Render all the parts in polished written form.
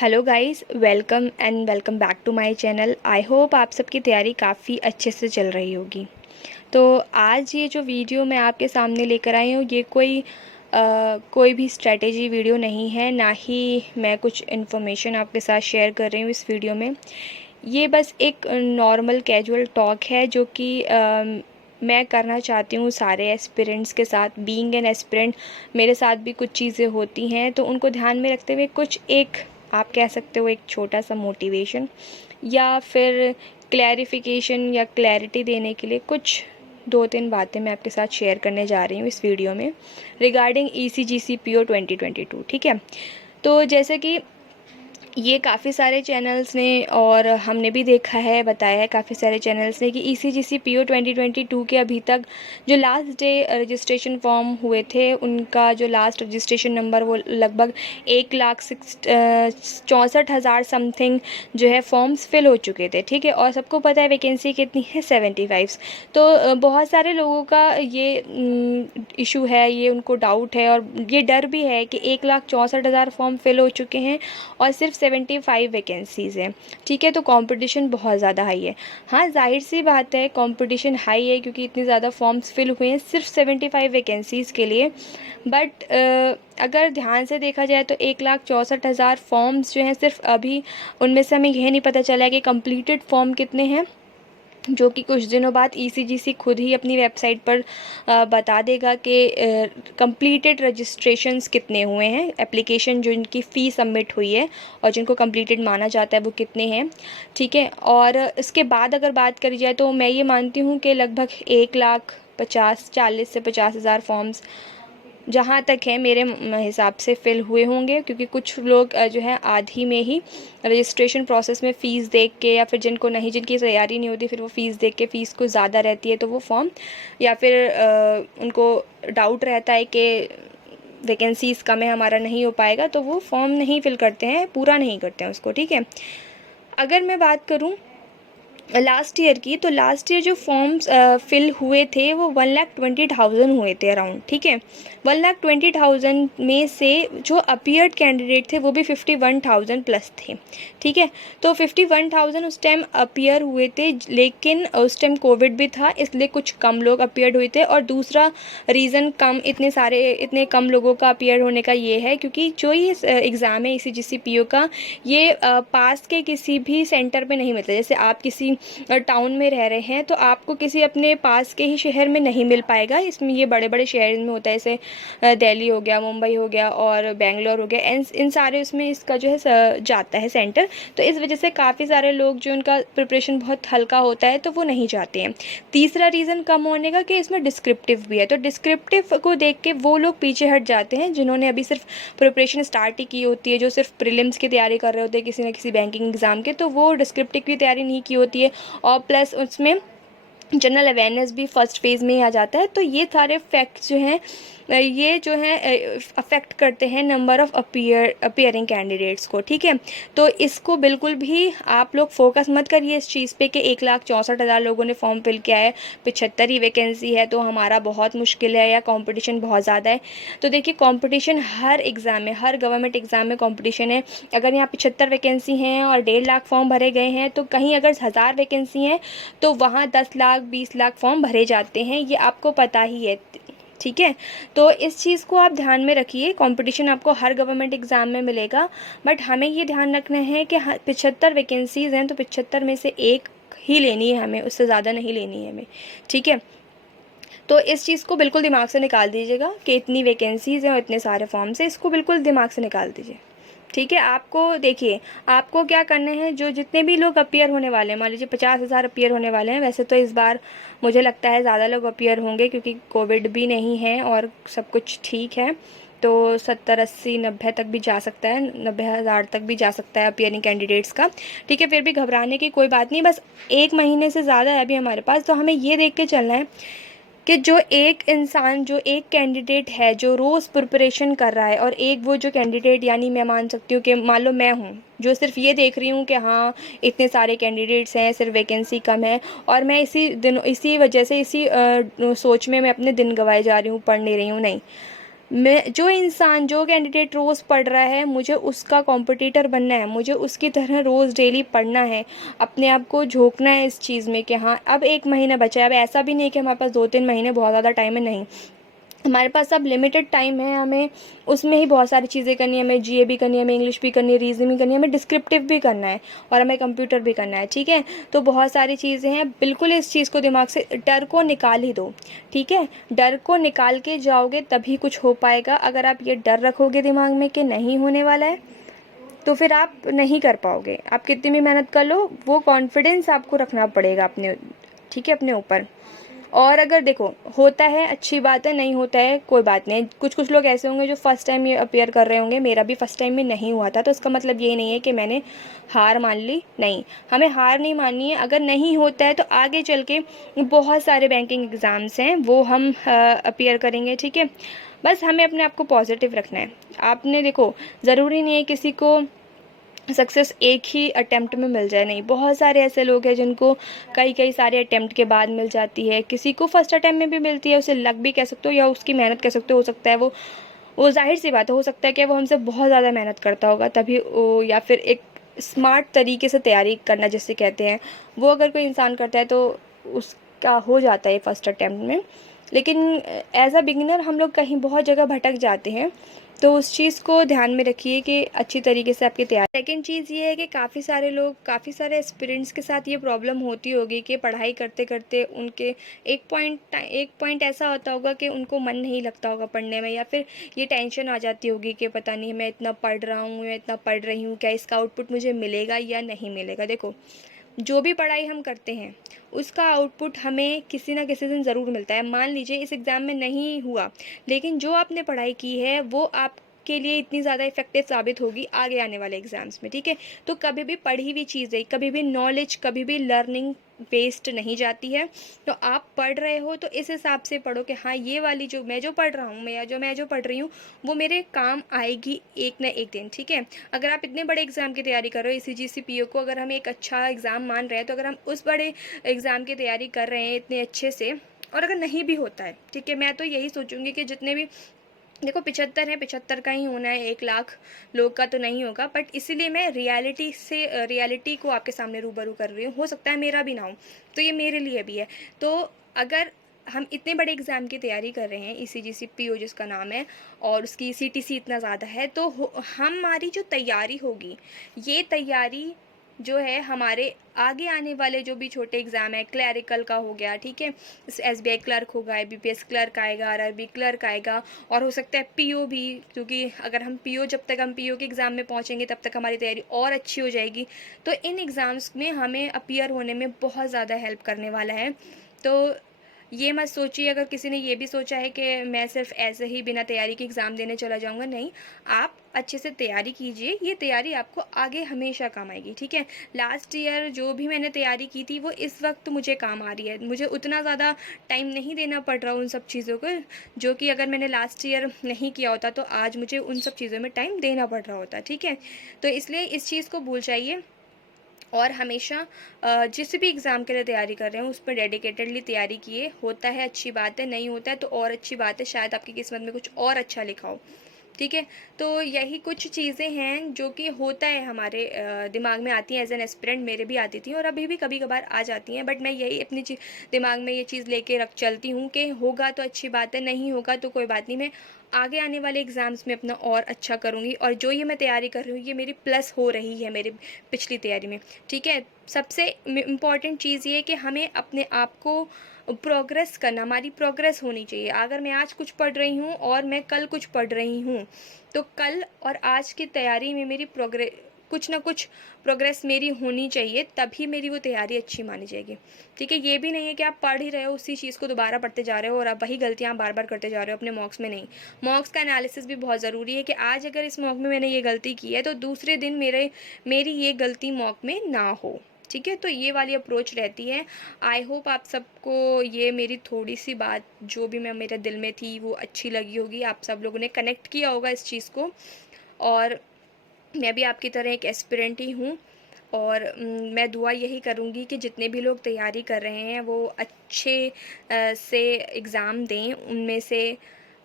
Hello guys, welcome back to my channel. I hope आप सबकी तैयारी काफ़ी अच्छे से चल रही होगी। तो आज ये जो वीडियो मैं आपके सामने लेकर आई हूँ, ये कोई भी स्ट्रेटेजी वीडियो नहीं है, ना ही मैं कुछ इन्फॉर्मेशन आपके साथ शेयर कर रही हूँ इस वीडियो में। ये बस एक नॉर्मल कैजुअल टॉक है जो कि मैं करना चाहती हूँ सारे एस्पिरेंट्स के साथ। बीइंग एन एस्पिरेंट मेरे साथ भी कुछ चीज़ें होती हैं, तो उनको ध्यान में रखते हुए कुछ एक आप कह सकते हो एक छोटा सा मोटिवेशन या फिर क्लैरिफिकेशन या क्लैरिटी देने के लिए कुछ 2-3 बातें मैं आपके साथ शेयर करने जा रही हूँ इस वीडियो में रिगार्डिंग ECGC-PO 2022। ठीक है, तो जैसे कि ये काफ़ी सारे चैनल्स ने और हमने भी देखा है, बताया है काफ़ी सारे चैनल्स ने कि ECGC-PO 2022 के अभी तक जो लास्ट डे रजिस्ट्रेशन फॉर्म हुए थे, उनका जो लास्ट रजिस्ट्रेशन नंबर वो लगभग 1,64,000 समथिंग जो है फॉर्म्स फिल हो चुके थे। ठीक है, और सबको पता है वैकेंसी कितनी है, 75। तो बहुत सारे लोगों का ये इशू है, ये उनको डाउट है और ये डर भी है कि 1,64,000 फॉर्म फिल हो चुके हैं और सिर्फ 75 वैकेंसीज़ हैं। ठीक है, तो कंपटीशन बहुत ज़्यादा हाई है। हाँ, जाहिर सी बात है कंपटीशन हाई है क्योंकि इतने ज़्यादा फॉर्म्स फिल हुए हैं सिर्फ 75 वैकेंसीज़ के लिए। बट अगर ध्यान से देखा जाए तो 1,64,000 फॉर्म्स जो हैं सिर्फ अभी उनमें से हमें यह नहीं पता चला है कि कंप्लीटेड फॉर्म कितने हैं, जो कि कुछ दिनों बाद ECGC खुद ही अपनी वेबसाइट पर बता देगा कि कंप्लीटेड रजिस्ट्रेशंस कितने हुए हैं, एप्लीकेशन जो इनकी फ़ी सबमिट हुई है और जिनको कंप्लीटेड माना जाता है वो कितने हैं। ठीक है, और इसके बाद अगर बात करी जाए तो मैं ये मानती हूँ कि लगभग 1,40,000 फॉर्म्स जहाँ तक है मेरे हिसाब से फ़िल हुए होंगे, क्योंकि कुछ लोग जो है आधी में ही रजिस्ट्रेशन प्रोसेस में फ़ीस देख के, या फिर जिनकी तैयारी नहीं होती फिर वो फ़ीस देख के, फ़ीस कुछ ज़्यादा रहती है तो वो फॉर्म, या फिर उनको डाउट रहता है कि वैकेंसीज़ कम है हमारा नहीं हो पाएगा, तो वो फॉर्म नहीं फिल करते हैं, पूरा नहीं करते हैं उसको। ठीक है, अगर मैं बात करूँ लास्ट ईयर की, तो लास्ट ईयर जो फॉर्म्स फिल हुए थे वो 1,20,000 हुए थे अराउंड। ठीक है, 1,20,000 में से जो अपीयर्ड कैंडिडेट थे वो भी 51,000 प्लस थे। ठीक है, तो 51,000 उस टाइम अपीयर हुए थे, लेकिन उस टाइम कोविड भी था इसलिए कुछ कम लोग अपीयर्ड हुए थे। और दूसरा रीज़न इतने कम लोगों का अपीयर होने का ये है क्योंकि जो ये एग्ज़ाम है ECGC-PO का, ये पास के किसी भी सेंटर पे नहीं मिलता। जैसे आप किसी टाउन में रह रहे हैं तो आपको किसी अपने पास के ही शहर में नहीं मिल पाएगा। इसमें ये बड़े बड़े शहर में होता है, जैसे दिल्ली हो गया, मुंबई हो गया और बेंगलोर हो गया, इन सारे उसमें इसका जो है जाता है सेंटर। तो इस वजह से काफ़ी सारे लोग जो उनका प्रिपरेशन बहुत हल्का होता है तो वो नहीं जाते हैं। तीसरा रीज़न कम होने का कि इसमें डिस्क्रिप्टिव भी है, तो डिस्क्रिप्टिव को देख के वो लोग पीछे हट जाते हैं जिन्होंने अभी सिर्फ प्रिपरेशन स्टार्ट ही की होती है, जो सिर्फ प्रीलिम्स की तैयारी कर रहे होते हैं किसी न किसी बैंकिंग एग्ज़ाम के, तो वो डिस्क्रिप्टिव की तैयारी नहीं की होती है और प्लस उसमें जनरल अवेयरनेस भी फर्स्ट फेज़ में ही आ जाता है। तो ये सारे फैक्ट्स जो हैं ये जो है अफेक्ट करते हैं नंबर ऑफ़ अपीयरिंग कैंडिडेट्स को। ठीक है, तो इसको बिल्कुल भी आप लोग फोकस मत करिए इस चीज़ पे कि 1,64,000 लोगों ने फॉर्म फिल किया है, 75 ही वैकेंसी है तो हमारा बहुत मुश्किल है या कंपटीशन बहुत ज़्यादा है। तो देखिए, कंपटीशन हर एग्ज़ाम में, हर गवर्नमेंट एग्ज़ाम में कंपटीशन है। अगर यहाँ 75 वैकेंसी हैं और 1.5 लाख फॉर्म भरे गए हैं, तो कहीं अगर 1000 वैकेंसी हैं तो वहाँ 10 लाख 20 लाख फॉर्म भरे जाते हैं, ये आपको पता ही है। ठीक है, तो इस चीज़ को आप ध्यान में रखिए। कंपटीशन आपको हर गवर्नमेंट एग्ज़ाम में मिलेगा, बट हमें ये ध्यान रखना है कि 75 वैकेंसीज़ हैं तो 75 में से एक ही लेनी है हमें, उससे ज़्यादा नहीं लेनी है हमें। ठीक है, तो इस चीज़ को बिल्कुल दिमाग से निकाल दीजिएगा कि इतनी वैकेंसीज़ हैं और इतने सारे फॉर्म्स हैं, इसको बिल्कुल दिमाग से निकाल दीजिए। ठीक है, आपको देखिए, आपको क्या करने हैं, जो जितने भी लोग अपीयर होने वाले हैं, मान लीजिए 50,000 अपीयर होने वाले हैं। वैसे तो इस बार मुझे लगता है ज़्यादा लोग अपीयर होंगे क्योंकि कोविड भी नहीं है और सब कुछ ठीक है, तो 70, 80, 90 तक भी जा सकता है, 90,000 तक भी जा सकता है अपीयरिंग कैंडिडेट्स का। ठीक है, फिर भी घबराने की कोई बात नहीं, बस 1 महीने से ज़्यादा है अभी हमारे पास, तो हमें ये देख के चलना है कि जो एक इंसान, जो एक कैंडिडेट है जो रोज़ प्रिपरेशन कर रहा है, और एक वो जो कैंडिडेट, यानी मैं मान सकती हूँ कि मान लो मैं हूँ जो सिर्फ ये देख रही हूँ कि हाँ इतने सारे कैंडिडेट्स हैं, सिर्फ वैकेंसी कम है, और मैं इसी वजह से इसी सोच में मैं अपने दिन गंवाए जा रही हूँ, पढ़ नहीं रही हूँ। नहीं, मैं जो कैंडिडेट रोज़ पढ़ रहा है, मुझे उसका कॉम्पिटिटर बनना है, मुझे उसकी तरह रोज़ डेली पढ़ना है, अपने आप को झोंकना है इस चीज़ में कि हाँ अब 1 महीना बचा है। अब ऐसा भी नहीं है कि हमारे पास 2-3 महीने बहुत ज़्यादा टाइम है, नहीं। हमारे पास अब लिमिटेड टाइम है, हमें उसमें ही बहुत सारी चीज़ें करनी है, हमें जीए भी करनी है, हमें इंग्लिश भी करनी है, रीजनिंग भी करनी है, हमें डिस्क्रिप्टिव भी करना है और हमें कंप्यूटर भी करना है, ठीक है। तो बहुत सारी चीज़ें हैं, बिल्कुल इस चीज़ को दिमाग से, डर को निकाल ही दो, ठीक है। डर को निकाल के जाओगे तभी कुछ हो पाएगा। अगर आप ये डर रखोगे दिमाग में कि नहीं होने वाला है, तो फिर आप नहीं कर पाओगे। आप कितनी भी मेहनत कर लो, वो कॉन्फिडेंस आपको रखना पड़ेगा अपने, ठीक है, अपने ऊपर। और अगर देखो होता है अच्छी बात है, नहीं होता है कोई बात नहीं। कुछ कुछ लोग ऐसे होंगे जो फर्स्ट टाइम ये अपीयर कर रहे होंगे, मेरा भी फर्स्ट टाइम में नहीं हुआ था, तो इसका मतलब ये नहीं है कि मैंने हार मान ली, नहीं। हमें हार नहीं माननी है। अगर नहीं होता है तो आगे चल के बहुत सारे बैंकिंग एग्ज़ाम्स हैं, वो हम अपीयर करेंगे, ठीक है। बस हमें अपने आप को पॉजिटिव रखना है। आपने देखो, ज़रूरी नहीं है किसी को सक्सेस एक ही अटेम्प्ट में मिल जाए, नहीं। बहुत सारे ऐसे लोग हैं जिनको कई कई सारे अटेम्प्ट के बाद मिल जाती है, किसी को फर्स्ट अटेम्प्ट में भी मिलती है। उसे लक भी कह सकते हो या उसकी मेहनत कह सकते हो सकता है वो ज़ाहिर सी बात है, हो सकता है कि वो हमसे बहुत ज़्यादा मेहनत करता होगा तभी वो, या फिर एक स्मार्ट तरीके से तैयारी करना जिसे कहते हैं, वो अगर कोई इंसान करता है तो उसका हो जाता है फर्स्ट अटेम्प्ट में। लेकिन एज अ बिगिनर हम लोग कहीं बहुत जगह भटक जाते हैं, तो उस चीज़ को ध्यान में रखिए कि अच्छी तरीके से आपकी तैयारी। सेकंड चीज़ ये है कि काफ़ी सारे लोग, काफ़ी सारे एस्पिरेंट्स के साथ ये प्रॉब्लम होती होगी कि पढ़ाई करते करते उनके एक पॉइंट ऐसा होता होगा कि उनको मन नहीं लगता होगा पढ़ने में, या फिर ये टेंशन आ जाती होगी कि पता नहीं मैं इतना पढ़ रहा हूँ, मैं इतना पढ़ रही हूँ, क्या इसका आउटपुट मुझे मिलेगा या नहीं मिलेगा। देखो, जो भी पढ़ाई हम करते हैं उसका आउटपुट हमें किसी ना किसी दिन ज़रूर मिलता है। मान लीजिए इस एग्ज़ाम में नहीं हुआ, लेकिन जो आपने पढ़ाई की है वो आपके लिए इतनी ज़्यादा इफ़ेक्टिव साबित होगी आगे आने वाले एग्ज़ाम्स में, ठीक है। तो कभी भी पढ़ी हुई चीज़ें, कभी भी नॉलेज, कभी भी लर्निंग वेस्ट नहीं जाती है। तो आप पढ़ रहे हो तो इस हिसाब से पढ़ो कि हाँ, ये वाली जो मैं जो पढ़ रहा हूँ, मैं जो पढ़ रही हूँ, वो मेरे काम आएगी एक ना एक दिन, ठीक है। अगर आप इतने बड़े एग्ज़ाम की तैयारी कर रहे हो, ईसीजीसी पीओ को अगर हम एक अच्छा एग्ज़ाम मान रहे हैं, तो अगर हम उस बड़े एग्ज़ाम की तैयारी कर रहे हैं इतने अच्छे से, और अगर नहीं भी होता है, ठीक है, मैं तो यही सोचूंगी कि जितने भी, देखो 75 हैं, 75 का ही होना है, 1 लाख लोग का तो नहीं होगा। बट इसीलिए मैं रियलिटी को आपके सामने रूबरू कर रही हूँ। हो सकता है मेरा भी ना हो, तो ये मेरे लिए भी है। तो अगर हम इतने बड़े एग्ज़ाम की तैयारी कर रहे हैं, ईसीजीसी पीओ जिसका नाम है, और उसकी सीटीसी इतना ज़्यादा है, तो हमारी जो तैयारी होगी, ये तैयारी जो है हमारे आगे आने वाले जो भी छोटे एग्ज़ाम है, क्लैरिकल का हो गया, ठीक है, एसबीआई क्लर्क होगा, आईबीपीएस क्लर्क आएगा, आरआरबी क्लर्क आएगा, और हो सकता है पीओ भी, क्योंकि अगर हम पीओ, जब तक हम पीओ के एग्ज़ाम में पहुंचेंगे तब तक हमारी तैयारी और अच्छी हो जाएगी। तो इन एग्ज़ाम्स में हमें अपीयर होने में बहुत ज़्यादा हेल्प करने वाला है। तो ये मत सोचिए, अगर किसी ने ये भी सोचा है कि मैं सिर्फ ऐसे ही बिना तैयारी के एग्ज़ाम देने चला जाऊँगा, नहीं। आप अच्छे से तैयारी कीजिए, ये तैयारी आपको आगे हमेशा काम आएगी, ठीक है। लास्ट ईयर जो भी मैंने तैयारी की थी वो इस वक्त मुझे काम आ रही है, मुझे उतना ज़्यादा टाइम नहीं देना पड़ रहा उन सब चीज़ों को, जो कि अगर मैंने लास्ट ईयर नहीं किया होता तो आज मुझे उन सब चीज़ों में टाइम देना पड़ रहा होता, ठीक है। तो इसलिए इस चीज़ को भूल जाइए, और हमेशा जिस भी एग्ज़ाम के लिए तैयारी कर रहे हो उस पर डेडिकेटेडली तैयारी किए। होता है अच्छी बात है, नहीं होता है तो और अच्छी बात है, शायद आपकी किस्मत में कुछ और अच्छा लिखा हो, ठीक है। तो यही कुछ चीज़ें हैं जो कि होता है हमारे दिमाग में आती हैं, एज एन एस्पिरेंट मेरे भी आती थी और अभी भी कभी कभार आ जाती हैं। बट मैं यही अपनी दिमाग में ये चीज़ लेके रख चलती हूँ कि होगा तो अच्छी बात है, नहीं होगा तो कोई बात नहीं, मैं आगे आने वाले एग्ज़ाम्स में अपना और अच्छा करूँगी। और जो ये मैं तैयारी कर रही हूँ ये मेरी प्लस हो रही है मेरी पिछली तैयारी में, ठीक है। सबसे इम्पॉर्टेंट चीज़ ये है कि हमें अपने आप को प्रोग्रेस करना, हमारी प्रोग्रेस होनी चाहिए। अगर मैं आज कुछ पढ़ रही हूँ और मैं कल कुछ पढ़ रही हूँ, तो कल और आज की तैयारी में मेरी कुछ ना कुछ प्रोग्रेस मेरी होनी चाहिए, तभी मेरी वो तैयारी अच्छी मानी जाएगी, ठीक है। ये भी नहीं है कि आप पढ़ ही रहे हो, उसी चीज़ को दोबारा पढ़ते जा रहे हो और आप वही गलतियाँ बार बार करते जा रहे हो अपने मॉक्स में, नहीं। मॉक्स का एनालिसिस भी बहुत ज़रूरी है कि आज अगर इस मॉक में मैंने ये गलती की है तो दूसरे दिन मेरी ये गलती मॉक में ना हो, ठीक है। तो ये वाली अप्रोच रहती है। आई होप आप सबको ये मेरी थोड़ी सी बात जो भी मैं मेरे दिल में थी वो अच्छी लगी होगी, आप सब लोगों ने कनेक्ट किया होगा इस चीज़ को। और मैं भी आपकी तरह एक एस्पिरेंट ही हूँ, और मैं दुआ यही करूँगी कि जितने भी लोग तैयारी कर रहे हैं वो अच्छे से एग्ज़ाम दें। उनमें से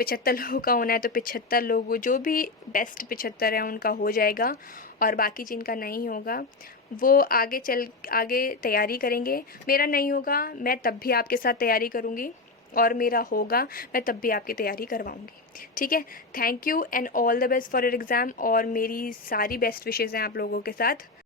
75 लोगों का होना है तो 75 लोगों, जो भी बेस्ट 75 है उनका हो जाएगा, और बाकी जिनका नहीं होगा वो आगे तैयारी करेंगे। मेरा नहीं होगा मैं तब भी आपके साथ तैयारी करूँगी, और मेरा होगा मैं तब भी आपकी तैयारी करवाऊँगी। ठीक है, thank you and all the best for your exam, और मेरी सारी बेस्ट विशेज़ हैं आप लोगों के साथ।